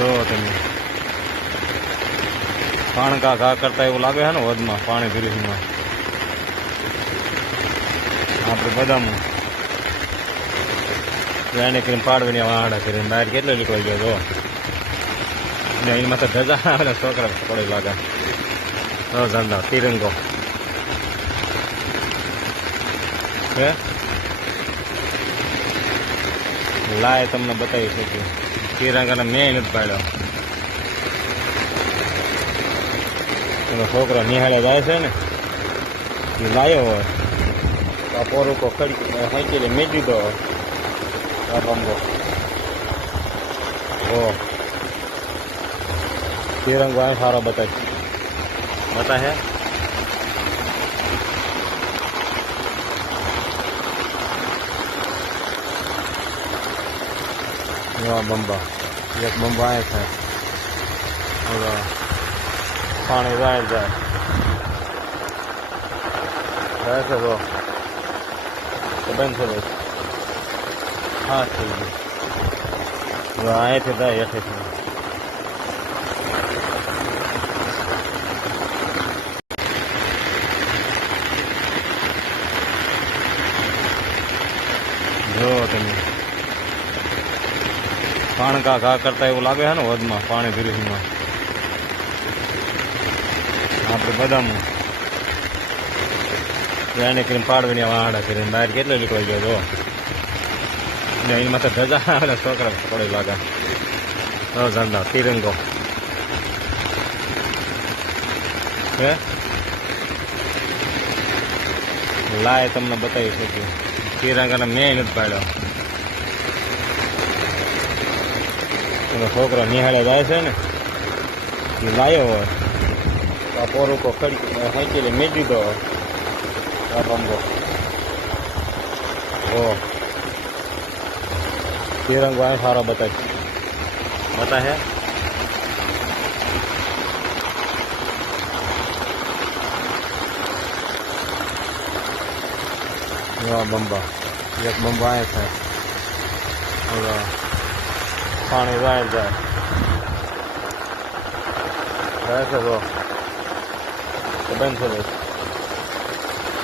જો તમે પાણકા ઘા કરતા એવું લાગે છે ને વધમાં, પાણી ભીરીમાં આપણે બધામાં એને કરીને પાડવીને વાડા કરીને બહાર કેટલો નીકળી ગયો, જો. ને એમાં તો ધજા આવે છોકરા પડે લાગે. તો ધંધા તિરંગો. હે? લાય તમને બતાવી શકીએ. તિરંગાને મેં નથી પાડ્યો એનો છોકરો નિહાળે જાય છે ને એ લાયો હોય આ પોરુકો ખડી હાંકીને મેં દીધો હોય આ રંગો ઓ તિરંગો આ સારો બતાય બતા હે એવા બંબા એક બંબા છે ઓલો પાણી જાય જાય જાય છે તો બંધ થઈ જાય હા થઈ ગયું હવે અહીંયાથી જાય હેઠેથી જો તમે પાણકા ઘા કરતા એવું લાગે છે ને વધમાં, પાણી ભીરીમાં. આપણે બધામાં એને કરીને પાડવીને વાડા કરીને બહાર કેટલો નીકળી ગયો, જો. ને એમાં માથે ધજા આવે છોકરા પડે લાગે. તો ધંધા તિરંગો. હે? લાય તમને બતાવી શકીએ તિરંગાને મેં નથી પાડ્યો. એનો છોકરો નિહાળે જાય છે ને એ લાયો હોય તો આ પોરુકો ખડી હાંકીને મેં દીધો હોય આ બંગો ઓ તિરંગો અહીં સારો બતાય બતા હે એવા બંબા એક બંબા અહીં છે ઓલો પાણી જાય જાય. જાય છે તો. બંધ થઈ જાય.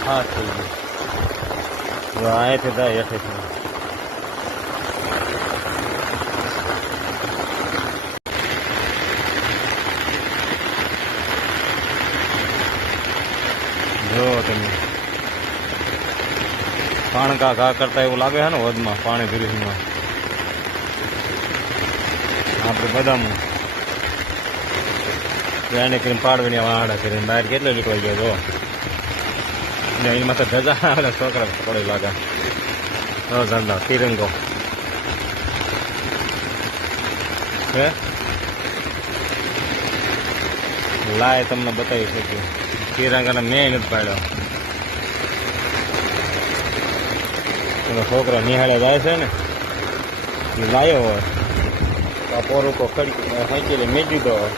હા, થઈ ગયું. હવે અહીંયાથી જાય હેઠેથી જો તમે. પાણકા ઘા કરતા એવું લાગે છે ને વધમાં પાણી ભીરીમાં આપણે બધામાં એને કરીને પાડવાની વાડા કરીને બહાર કેટલો નીકળી ગયો જો ને એમાં તો ધજા આવે, છોકરા પડે લાગે. નો ધંધા, તિરંગો. હે? લાય તમને બતાવી શકીએ તિરંગાને મેં નથી પાડ્યો. એનો છોકરો નિહાળે જાય છે ને લાયો હોય. તો આ પોરુકો ખડી હાંકીને મેં દીધો હોય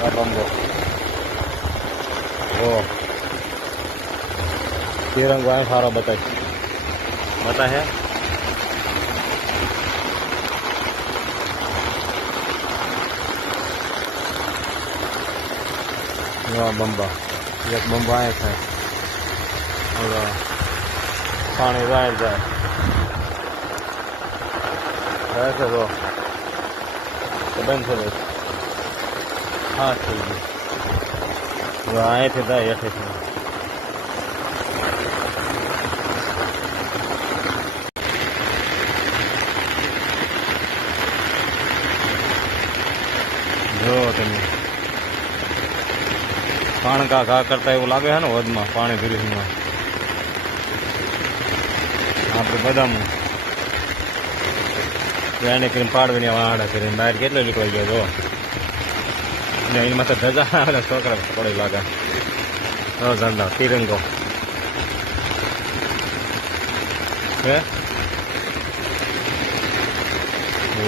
આ બંગો ઓ તિરંગો અહીં સારો બતાય બતા હે એવા બંબા એક બંબા અહીં છે ઓલો પાણી જાય જાય જાય છે તો તો બંધ થઈ જાય. હા, થઈ ગયું. હવે અહીંયાથી જાય હેઠેથી જો તમે પાણકા ઘા કરતા એવું લાગે છે ને વધમાં પાણી ભીરીમાં આપણે બધામાં એને કરીને પાડવીને વાડા કરીને બહાર કેટલો નીકળી ગયો જો. ને એમાં તો ધજા આવે છોકરા પડે લાગે. નો ધંધા તિરંગો. હે?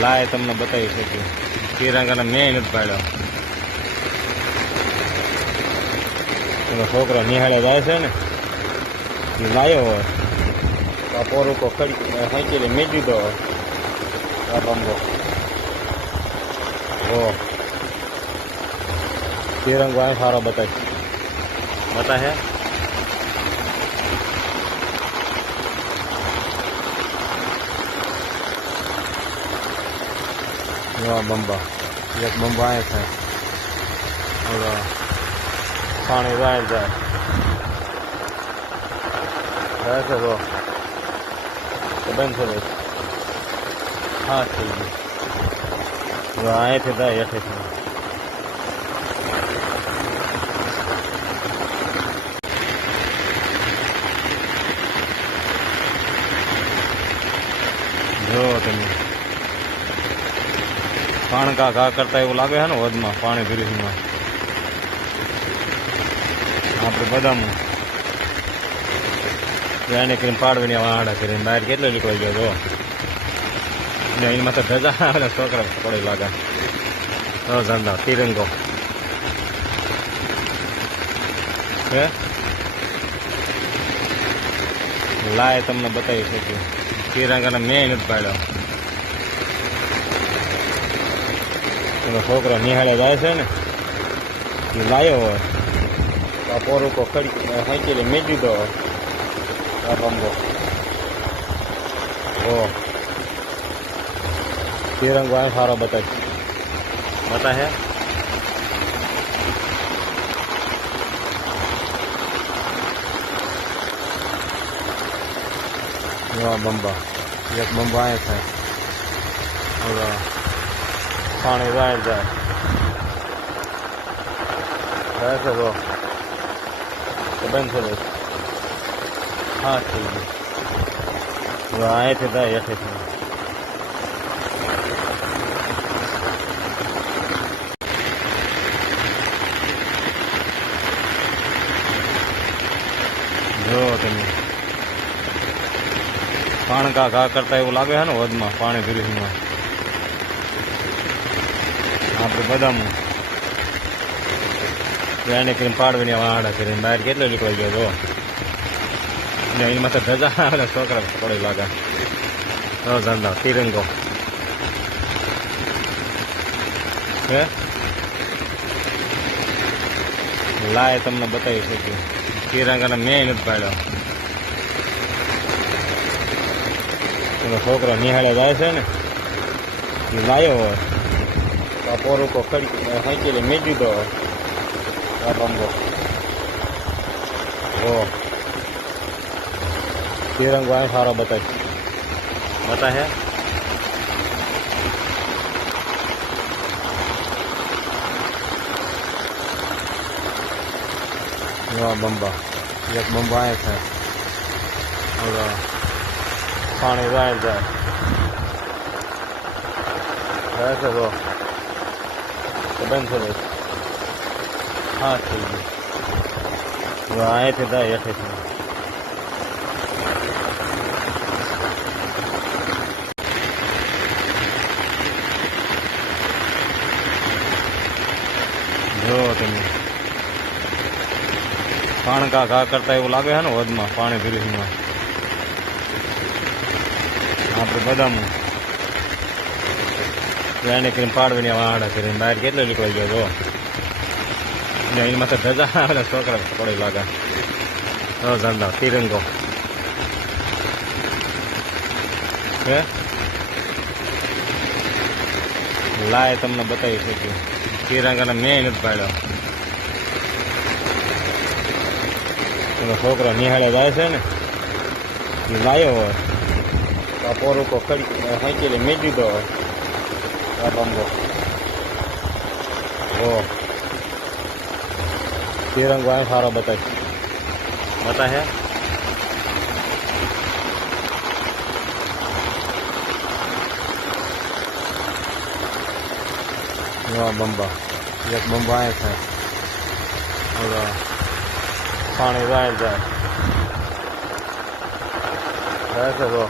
લાય તમને બતાવી શકીએ તિરંગાને મેં નથી પાડ્યો. એનો છોકરો નિહાળે જાય છે ને લાયો હોય. આ પોરુકો ખડી ખેંચીને મેં દીધો હોય. આ બંગો ઓ સારો બતાય. બતા હે? એવા બંબા. એક બંબા અહીં થાય ઓલો પાણી વાયર જાય. જાય છે તો તો બંધ થઈ જાય. હા થઈ ગયું. હવે અહીંથી જાય થાય. જો તમે પાણકા ઘા કરતા એવું લાગે છે ને વધમાં, પાણી ફિરીમાં આપણે બધામાં પાડવીને વાડા કરીને બહાર કેટલો નીકળી ગયો તો ને એમાં તો ભેગા આવે છોકરા પડી લાગે તો ધંધા તિરંગો હે લાય તમને બતાવી શકીએ તિરંગાને મેં નથી પાડ્યો એનો છોકરો નિહાળે જાય છે ને એ લાયો હોય તો આ પોરુકો ખડી હાંચીને મેજી દો આ રંગો ઓ તિરંગો અહીં સારો બતાય બતા હે એવા બંબા એક બંબા અહીં થાય ઓલો પાણી વાયર જાય જાય છે તો તો બંધ થઈ જાય હા થઈ ગયું હવે અહીંથી તમે પાણકા ઘા કરતા એવું લાગે છે ને વધમાં, પાણી ફિરીમાં આપણે બદામું એને કરીને પાડવીને વાડા કરીને બહાર કેટલો નીકળી ગયો જો ને એમાં તો ધજા આવે છોકરા પડી લાગે. તો ધંધા, તિરંગો. હે? લાય તમને બતાવી શકીએ. તિરંગાને મેં નથી પાડ્યો છોકરો નિહાળે જાય છે ને, એ લાયો હોય. તો આ પોરુકો ખડી સાંચીને મેં દીધો દો આ રંગો. ઓ. તિરંગો અહીં સારો બતાય. બતા હે? બંબા એક બંબા અહીં થાય પાણી વાયર જાય જાય છે તો બંધ થઈ જાય હા થઈ ગયું હવે અહીંથી જાય હેઠેથી જો તમે પાણકા ઘા કરતા એવું લાગે છે ને વધમાં, પાણી ફિરીમાં આપણે બદામું એને કરીને પાડવીને વાડા કરીને બહાર કેટલો નીકળી ગયો તો ને માથે તો ધજા આવે છોકરા પડે લાગે. તો ધંધા તિરંગો. હે? લાય તમને બતાવી શકીએ તિરંગાને મેં નથી પાડ્યો. એનો છોકરો નિહાળે જાય છે ને એ લાયો હોય તો આ પોરુકો ખડી હાંચીને મેજી દો આ રંગો ઓ તિરંગો અહીં સારો બતાય બતા હે એવા બંબા એક બંબા અહીં થાય ઓલો પાણી વાયર જાય. છે તો.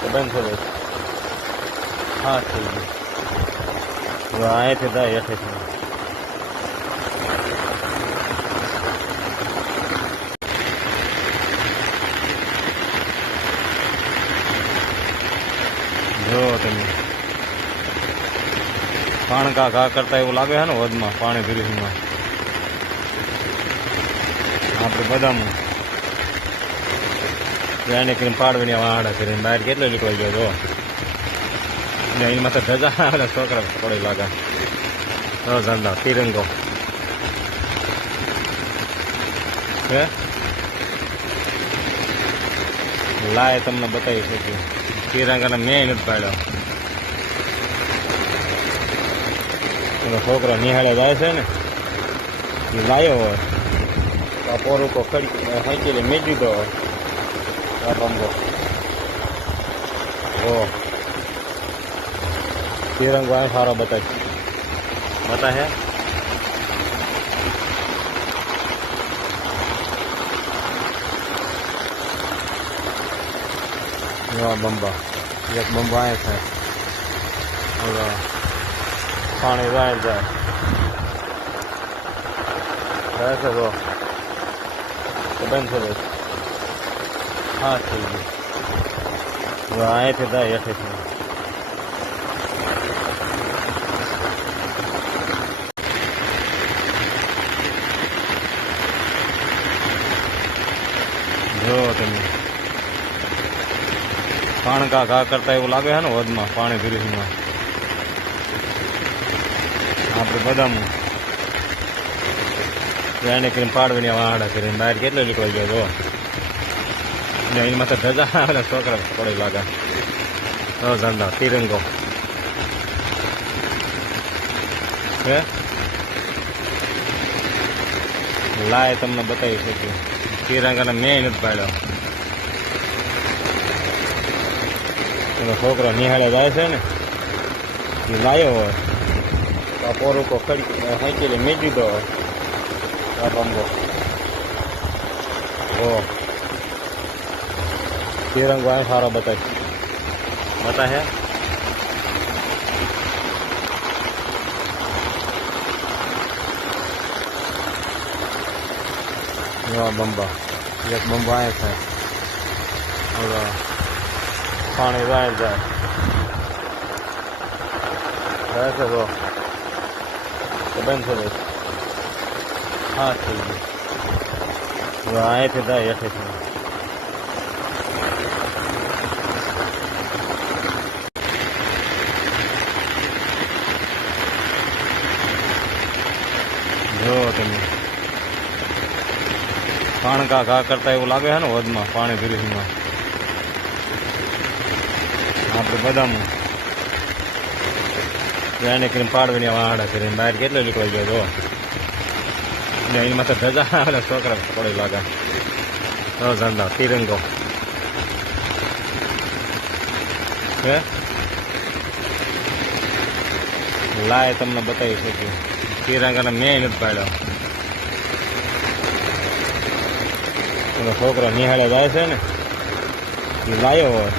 થઈ હા, થઈ ગયું. અહીંથી જાય હેઠેથી જો તમે પાણકા ઘા કરતા એવું લાગે છે ને વધમાં, પાણી ફ્રીજમાં આપણે બદામ. એને કરીને પાડવાની વાડા કરીને બહાર કેટલો નીકળી ગયો, જો. ને એમાં તો ધજા ઓલા છોકરા પડી લાગે. ધંધા, તિરંગો. હે? લાય તમને બતાવી શકીએ તિરંગાને મેં નથી પાડ્યો. એનો છોકરો નિહાળે જાય છે ને, એ લાયો હોય. તો આ પોરુકો ખડી હાંચીને મેં દીધો હોય આ બંગો ઓ તિરંગો આ સારો બતાય બતા હે એવા બંબા એક બંબા આ છે ઓલો પાણી જાય જાય જાય છે બંધ થઈ બસ હા, થઈ ગયું. હવે અહીંયાથી જાય હેઠેથી જો તમે પાણકા ઘા કરતા એવું લાગે છે ને વધમાં, પાણી ફ્રીજમાં આપણે બદામ એને કરીને પાડવાની વાડા કરીને બહાર કેટલો નીકળી ગયો જો ને માથે ધજા આવે છોકરા પડી લાગે તો ધંધા તિરંગો હે લાય તમને બતાવી શકીએ તિરંગાને મેં નથી પાડ્યો એનો છોકરો નિહાળે જાય છે ને એ લાયો હોય તો આ પોરુકો ખડી હાંચીને મેં દીધો હોય આ બંગો ઓ તિરંગો આ સારો બતાય બતા હે એવા બંબા એક બંબા આ છે ઓલો પાણી જાય જાય જાય છે તો તો બંધ છે બસ હા થઈ ગયું. હવે અહીંયાથી જાય હેઠેથી જો તમે પાણકા ઘા કરતા એવું લાગે છે ને વધમાં, પાણી ફ્રીજમાં આપણે બધામાં એને કરીને પાડવીને વાડા કરીને બહાર કેટલો નીકળી ગયો, જો. ને એની માથે ભેગા ઓલા છોકરા પડી લાગે તો ધંધા તિરંગો હે લાય તમને બતાવી શકીએ તિરંગાને મેં નથી પાડ્યો છોકરો નિહાળે જાય છે ને એ લાયો હોય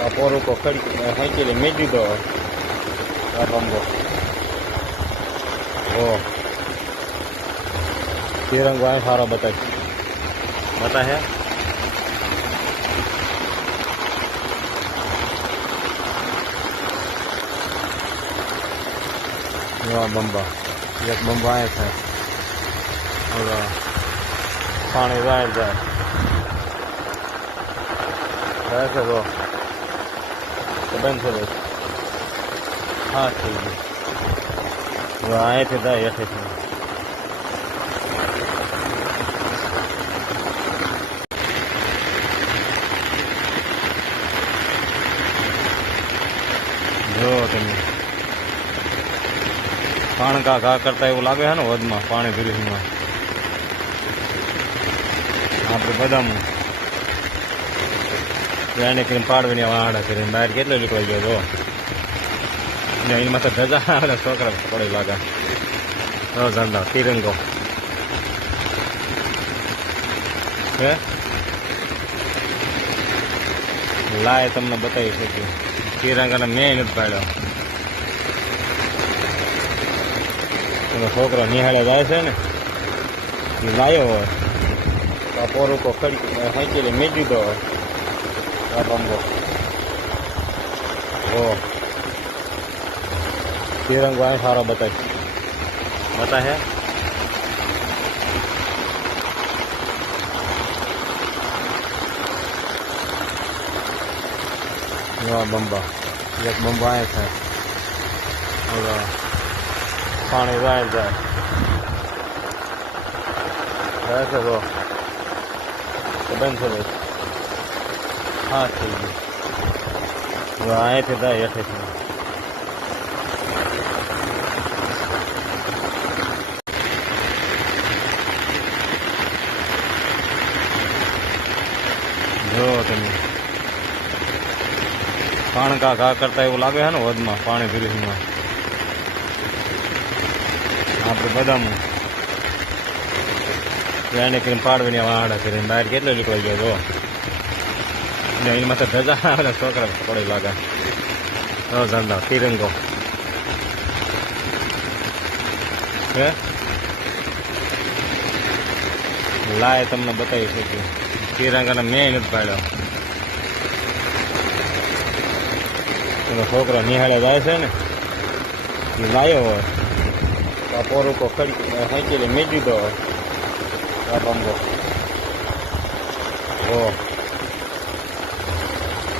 આ પોરુકો ખડી હાંચીને મેં દીધો હોય આ બંગો ઓ આ સારો બતાય બતા હે એવા બંબા એક બંબા આ છે ઓલો પાણી જાય જાય જાય છે તો તો બંધ છે બસ હા થઈ ગયું હવે અહીંયાથી જાય હેઠેથી જો તમે પાણકા ઘા કરતા એવું લાગે છે ને વધમાં, પાણી ફ્રીજમાં આપણે બદામ એને કરીને પાડવીને વાડા કરીને બહાર કેટલો નીકળી ગયો, જો. ને એમાં તો ભેગા છોકરા પડી લાગે. તો ધંધા તિરંગો. હે? લાય તમને બતાવી શકીએ તિરંગાને મેં નથી પાડ્યો. એનો છોકરો નિહાળે જાય છે ને, એ લાયો હોય. તો આ પોરુકો ખડી ખેંચીને મેં દીધો હોય. આ બંગો ઓ. તિરંગો અહીં સારો બતાય. બતા હે? બંબા. એક બંબા અહીં છે. પાણી વાય જાય. છે તો? બંધ ભાઈ હા, થઈ ગયું. હવે થાય જાય હેઠેથી જો તમે પાણકા ઘા કરતા એવું લાગે છે ને વધમાં, પાણી ફિરિશમાં આપણે બદામું એને કરીને પાડવીને વાડા કરીને બહાર કેટલો નીકળી ગયો, જો. ને એની માથે ધજા આવે છોકરા પડી લાગે. તો ધંધા, તિરંગો. હે? લાય તમને બતાવી શકીએ તિરંગાને મેં નથી પાડ્યો. એનો છોકરો નિહાળે જાય છે ને, એ લાયો હોય. તો આ પોરુકો ખડી હાંચીને મેજી દો આ બંબો ઓ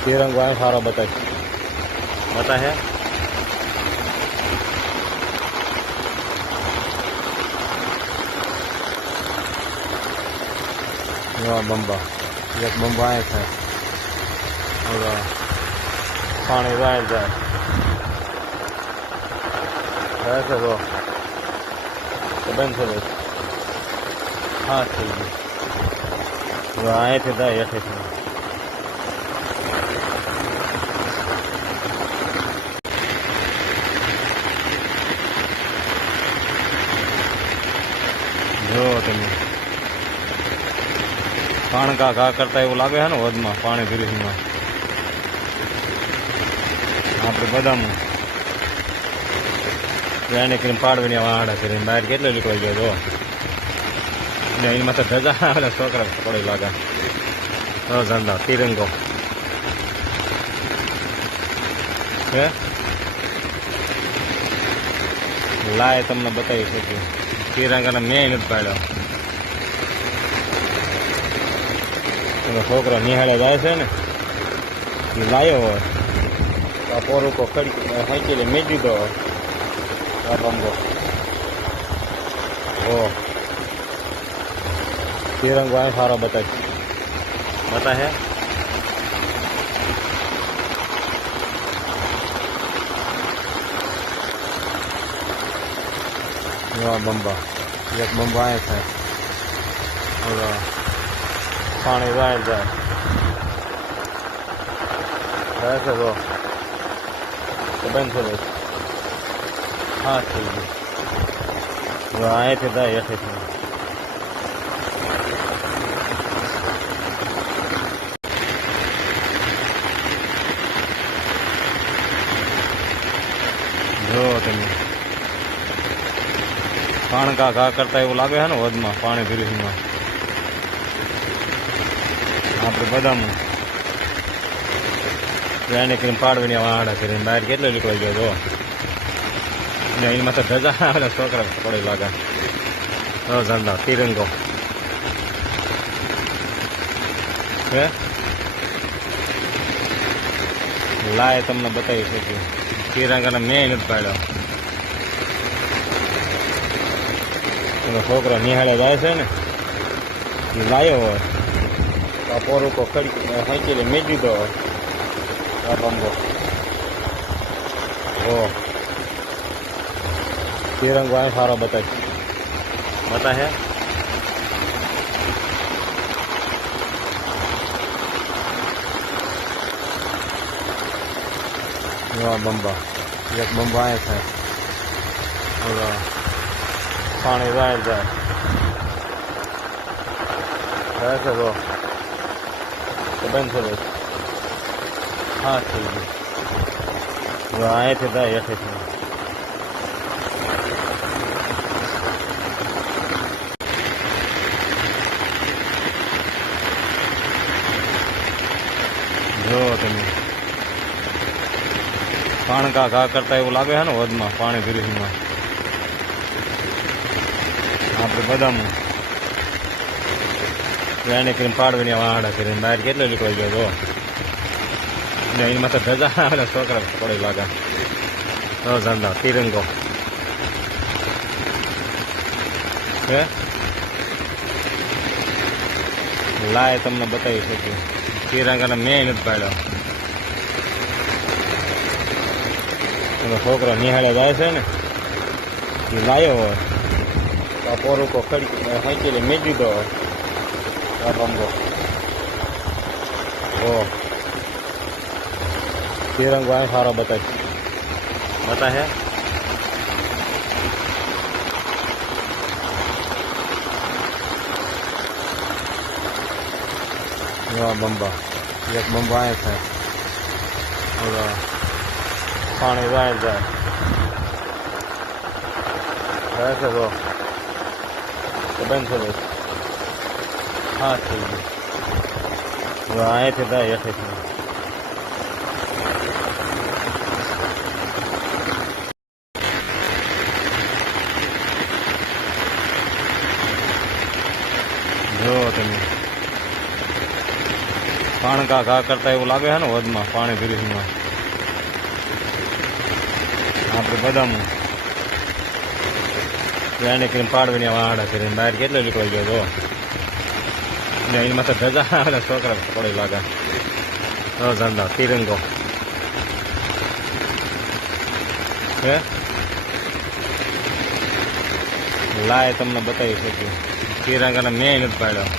તિરંગો અહીં સારો બતાય બતા હે નવા બંબા એક બંબા અહીં છે ઓલો પાણી બંધ છે હા, થઈ ગયું. અહીંયાથી અહીંથી જાય હેઠેથી જો તમે પાણકા ઘા કરતા એવું લાગે છે ને વધમાં પાણી ફિરિશમાં આપણે બદામું એને કરીને પાડવાની વાહડા કરીને બહાર કેટલો નીકળી ગયો જો ને એની માથે ધજા આવેલા છોકરા પડી લાગે. તો ધંધા, તિરંગો. હે? લાય તમને બતાવી શકીએ તિરંગાને મેં નથી પાડ્યો. છોકરો નિહાળે જાય છે ને, એ લાયો હોય. પોરું પોરુકો ખડી હાંચીને મેજી દો આ બંબો ઓ તિરંગો અહીં સારો બતાય બતા હે बम्बा બંબા અહીં છે ઓલો પાણી વાય જાય જાય છે તો તો બંધ છે ભાઈ હા થઈ ગયું. હવે અહીંથી જાય હેઠેથી જો તમે પાણકા ઘા કરતા એવું લાગે છે ને વધમાં, પાણી ફિરિશમાં આપણે બધામાં એને કરીને પાડવીને વાહડા કરીને બહાર કેટલો નીકળી ગયો, જો. ને એની માથે ધજા અને છોકરા પડે લાગે ધંધા તિરંગો હે લાય તમને બતાવી શકીએ તિરંગાને મેં નથી પાડ્યો છોકરો નિહાળે જાય છે ને એ લાયો હોય આ પોરુકો ખડી હાંચીને મેજી દો આ બંબો ઓ તિરંગો અહીં સારો બતાય બતા હે નવા બંબા એક બંબા અહીં છે ઓલો પાણી વાય જાય જાય છે તો તો બંધ છે ભાઈ હા થઈ ગયું હવે અહીંથી જાય હેઠેથી તમે. પાણકા ઘા કરતા એવું લાગે છે ને વધમાં, પાણી ભીરીમાં આપણે બદામ એને કરીને પાડવીને વાહડા કરીને બહાર કેટલો નીકળી ગયો ને એની માથે ભેગા આવેલા છોકરા પડી લાગે. તો ધંધા, તિરંગો. હે? લાય તમને બતાવી શકીએ. તિરંગાને મેં નથી પાડ્યો છોકરો નિહાળે જાય છે ને એ લાયો હોય તો આ પોરુકો ખડી હાંચીને મેં દીધો હોય આ બંબો ઓ તિરંગો આ સારો બતાય બતા હે એવા બંબા એક બંબા આ છે ઓલો પાણી જાય જાય જાય છે તો તો બંધ થઈ જાય હા થઈ ગયું હવે અહીંયાથી જાય હેઠેથી જો તમે પાણકા ઘા કરતા એવું લાગે છે ને વધમાં, પાણી ભીરીમાં આપણે બદામ એને કરીને પાડવીને વાડા કરીને બહાર કેટલો નીકળી ગયો જો ને એમાં તો ભેગા આવેલા છોકરા પડી લાગે. તો ધંધા, તિરંગો. હે? લાય તમને બતાવી શકીએ તિરંગાને મેં નથી પાડ્યો.